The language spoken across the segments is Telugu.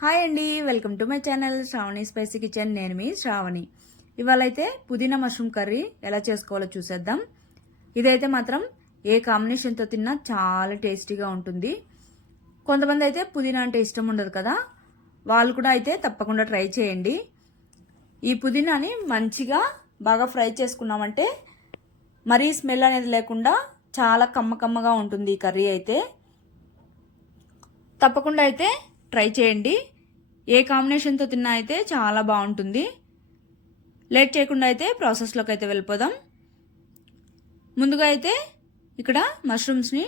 హాయ్ అండి welcome to my channel Shravani spicy kitchen. నేను మీ శ్రావణి. ఇవాళ అయితే పుదీనా మష్రూమ్ కర్రీ ఎలా చేసుకోవాలో చూసేద్దాం. ఇదైతే మాత్రం ఏ కాంబినేషన్తో తిన్నా చాలా టేస్టీగా ఉంటుంది. కొంతమంది అయితే పుదీనా అంటే ఇష్టం ఉండదు కదా. వాళ్ళు కూడా అయితే తప్పకుండా ట్రై చేయండి. ఈ పుదీనాని మంచిగా బాగా ఫ్రై చేసుకున్నామంటే మరీ స్మెల్ అనేది లేకుండా చాలా కమ్మ కమ్మగా ఉంటుంది ఈ కర్రీ అయితే. తప్పకుండా అయితే ట్రై చేయండి. ఏ కాంబినేషన్తో తిన్నా అయితే చాలా బాగుంటుంది. లేట్ చేయకుండా అయితే ప్రాసెస్లోకి అయితే వెళ్ళిపోదాం. ముందుగా అయితే ఇక్కడ మష్రూమ్స్ని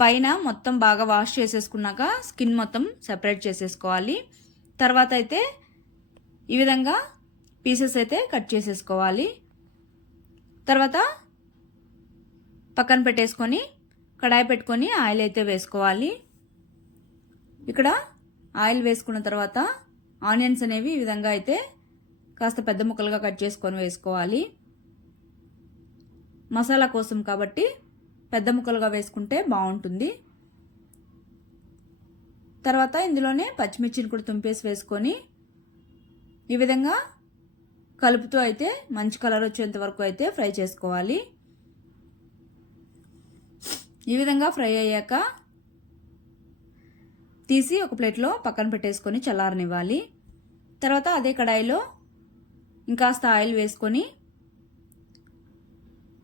పైన మొత్తం బాగా వాష్ చేసేసుకున్నాక స్కిన్ మొత్తం సెపరేట్ చేసేసుకోవాలి. తర్వాత అయితే ఈ విధంగా పీసెస్ అయితే కట్ చేసేసుకోవాలి. తర్వాత పక్కన పెట్టేసుకొని కడాయి పెట్టుకొని ఆయిల్ అయితే వేసుకోవాలి. ఇక్కడ ఆయిల్ వేసుకున్న తర్వాత ఆనియన్స్ అనేవి ఈ విధంగా అయితే కాస్త పెద్ద ముక్కలుగా కట్ చేసుకొని వేసుకోవాలి. మసాలా కోసం కాబట్టి పెద్ద ముక్కలుగా వేసుకుంటే బాగుంటుంది. తర్వాత ఇందులోనే పచ్చిమిర్చిని కూడా తుంపేసి వేసుకొని ఈ విధంగా కలుపుతూ అయితే మంచి కలర్ వచ్చేంత వరకు అయితే ఫ్రై చేసుకోవాలి. ఈ విధంగా ఫ్రై అయ్యాక తీసి ఒక ప్లేట్లో పక్కన పెట్టేసుకొని చల్లారనివ్వాలి. తర్వాత అదే కడాయిలో ఇంకాస్త ఆయిల్ వేసుకొని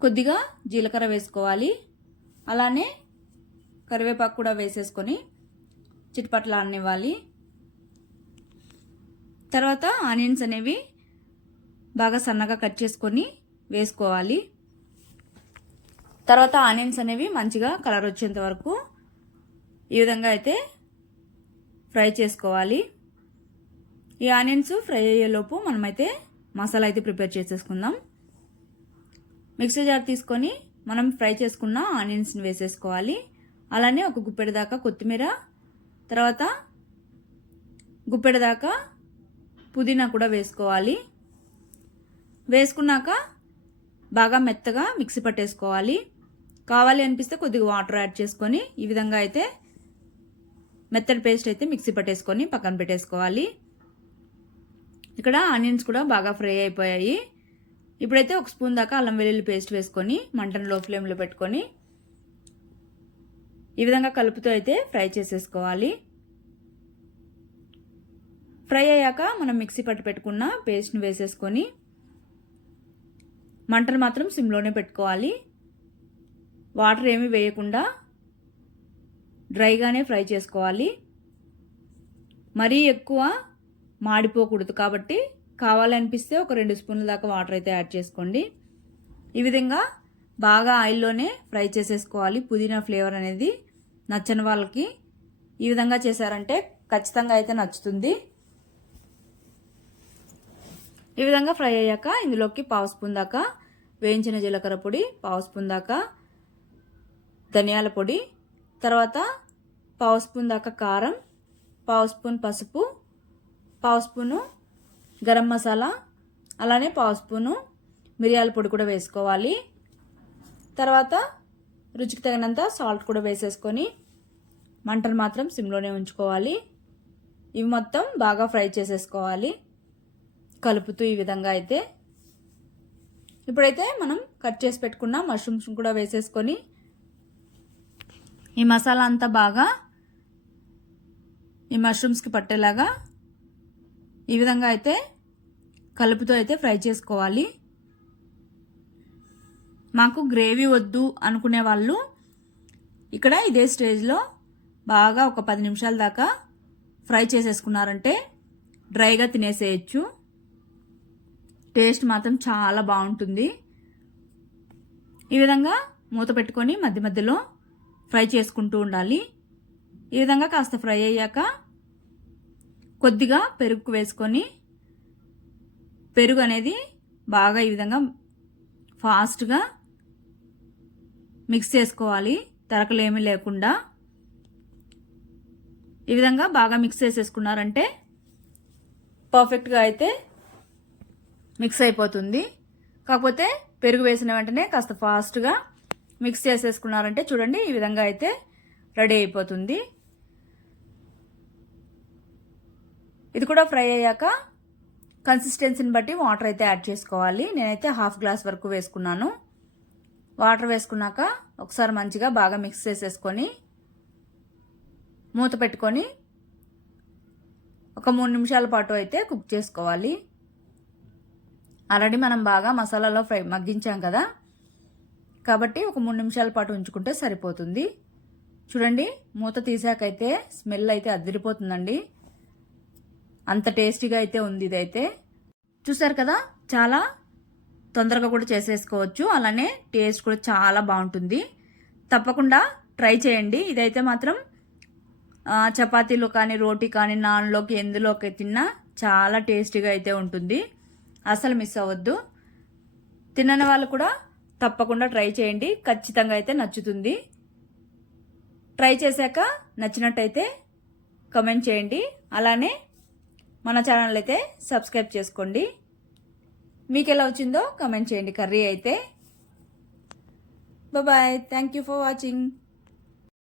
కొద్దిగా జీలకర్ర వేసుకోవాలి. అలానే కరివేపాకు కూడా వేసేసుకొని చిట్పట్లు ఆడనివ్వాలి. తర్వాత ఆనియన్స్ అనేవి బాగా సన్నగా కట్ చేసుకొని వేసుకోవాలి. తర్వాత ఆనియన్స్ అనేవి మంచిగా కలర్ వచ్చేంత వరకు ఈ విధంగా అయితే ఫ్రై చేసుకోవాలి. ఈ ఆనియన్స్ ఫ్రై అయ్యేలోపు మనమైతే మసాలా అయితే ప్రిపేర్ చేసేసుకుందాం. మిక్సీ జార్ తీసుకొని మనం ఫ్రై చేసుకున్న ఆనియన్స్ని వేసేసుకోవాలి. అలానే ఒక గుప్పెడ దాకా కొత్తిమీర తర్వాత గుప్పెడ దాకా పుదీనా కూడా వేసుకోవాలి. వేసుకున్నాక బాగా మెత్తగా మిక్సీ పట్టేసుకోవాలి. కావాలి అనిపిస్తే కొద్దిగా వాటర్ యాడ్ చేసుకొని ఈ విధంగా అయితే మెత్తడి పేస్ట్ అయితే మిక్సీ పట్టేసుకొని పక్కన పెట్టేసుకోవాలి. ఇక్కడ ఆనియన్స్ కూడా బాగా ఫ్రై అయిపోయాయి. ఇప్పుడైతే ఒక స్పూన్ దాకా అల్లం వెల్లుల్లి పేస్ట్ వేసుకొని మంటను లో ఫ్లేమ్లో పెట్టుకొని ఈ విధంగా కలుపుతూ అయితే ఫ్రై చేసేసుకోవాలి. ఫ్రై అయ్యాక మనం మిక్సీ పట్టి పెట్టుకున్న పేస్ట్ని వేసేసుకొని మంటను మాత్రం సిమ్లోనే పెట్టుకోవాలి. వాటర్ ఏమీ వేయకుండా డ్రైగానే ఫ్రై చేసుకోవాలి. మరీ ఎక్కువ మాడిపోకూడదు కాబట్టి కావాలనిపిస్తే ఒక రెండు స్పూన్ల దాకా వాటర్ అయితే యాడ్ చేసుకోండి. ఈ విధంగా బాగా ఆయిల్లోనే ఫ్రై చేసేసుకోవాలి. పుదీనా ఫ్లేవర్ అనేది నచ్చని వాళ్ళకి ఈ విధంగా చేశారంటే ఖచ్చితంగా అయితే నచ్చుతుంది. ఈ విధంగా ఫ్రై అయ్యాక ఇందులోకి పావు స్పూన్ దాకా వేయించిన జీలకర్ర పొడి పావు స్పూన్ దాకా ధనియాల పొడి తర్వాత పావు స్పూన్ దాకా కారం పావు స్పూన్ పసుపు పావు స్పూను గరం మసాలా అలానే పావు స్పూను మిరియాల పొడి కూడా వేసుకోవాలి. తర్వాత రుచికి తగినంత సాల్ట్ కూడా వేసేసుకొని మంటను మాత్రం సిమ్లోనే ఉంచుకోవాలి. ఇవి మొత్తం బాగా ఫ్రై చేసేసుకోవాలి. కలుపుతూ ఈ విధంగా అయితే. ఇప్పుడైతే మనం కట్ చేసి పెట్టుకున్న మష్రూమ్స్ కూడా వేసేసుకొని ఈ మసాలా అంతా బాగా ఈ మష్రూమ్స్కి పట్టేలాగా ఈ విధంగా అయితే కలుపుతో అయితే ఫ్రై చేసుకోవాలి. మాకు గ్రేవీ వద్దు అనుకునే వాళ్ళు ఇక్కడ ఇదే స్టేజ్లో బాగా ఒక పది నిమిషాల దాకా ఫ్రై చేసేసుకున్నారంటే డ్రైగా తినేసేయచ్చు. టేస్ట్ మాత్రం చాలా బాగుంటుంది. ఈ విధంగా మూత పెట్టుకొని మధ్య మధ్యలో ఫ్రై చేసుకుంటూ ఉండాలి. ఈ విధంగా కాస్త ఫ్రై అయ్యాక కొద్దిగా పెరుగు వేసుకొని పెరుగు అనేది బాగా ఈ విధంగా ఫాస్ట్గా మిక్స్ చేసుకోవాలి. తరకలు ఏమీ లేకుండా. ఈ విధంగా బాగా మిక్స్ చేసేసుకున్నారంటే పర్ఫెక్ట్గా అయితే మిక్స్ అయిపోతుంది. కాకపోతే పెరుగు వేసిన వెంటనే కాస్త ఫాస్ట్గా మిక్స్ చేసేసుకున్నారంటే చూడండి ఈ విధంగా అయితే రెడీ అయిపోతుంది. ఇది కూడా ఫ్రై అయ్యాక కన్సిస్టెన్సీని బట్టి వాటర్ అయితే యాడ్ చేసుకోవాలి. నేనైతే హాఫ్ గ్లాస్ వరకు వేసుకున్నాను. వాటర్ వేసుకున్నాక ఒకసారి మంచిగా బాగా మిక్స్ చేసేసుకొని మూత పెట్టుకొని ఒక మూడు నిమిషాల పాటు అయితే కుక్ చేసుకోవాలి. ఆల్రెడీ మనం బాగా మసాలాలో ఫ్రై మగ్గించాం కదా. కాబట్టి ఒక మూడు నిమిషాల పాటు ఉంచుకుంటే సరిపోతుంది. చూడండి మూత తీసాకైతే స్మెల్ అయితే అదిరిపోతుందండి. అంత టేస్టీగా అయితే ఉంది ఇదైతే. చూసారు కదా చాలా తొందరగా కూడా చేసేసుకోవచ్చు. అలానే టేస్ట్ కూడా చాలా బాగుంటుంది. తప్పకుండా ట్రై చేయండి. ఇదైతే మాత్రం చపాతీలు కానీ రోటీ కానీ నాన్లోకి ఎందులోకి తిన్నా చాలా టేస్టీగా అయితే ఉంటుంది. అసలు మిస్ అవ్వద్దు. తినని వాళ్ళు కూడా తప్పకుండా ట్రై చేయండి. ఖచ్చితంగా అయితే నచ్చుతుంది. ట్రై చేశాక నచ్చినట్టయితే కమెంట్ చేయండి. అలానే మన ఛానల్ అయితే సబ్స్క్రైబ్ చేసుకోండి. మీకు ఎలా వచ్చిందో కమెంట్ చేయండి. కర్రీ అయితే. Bye thank you for watching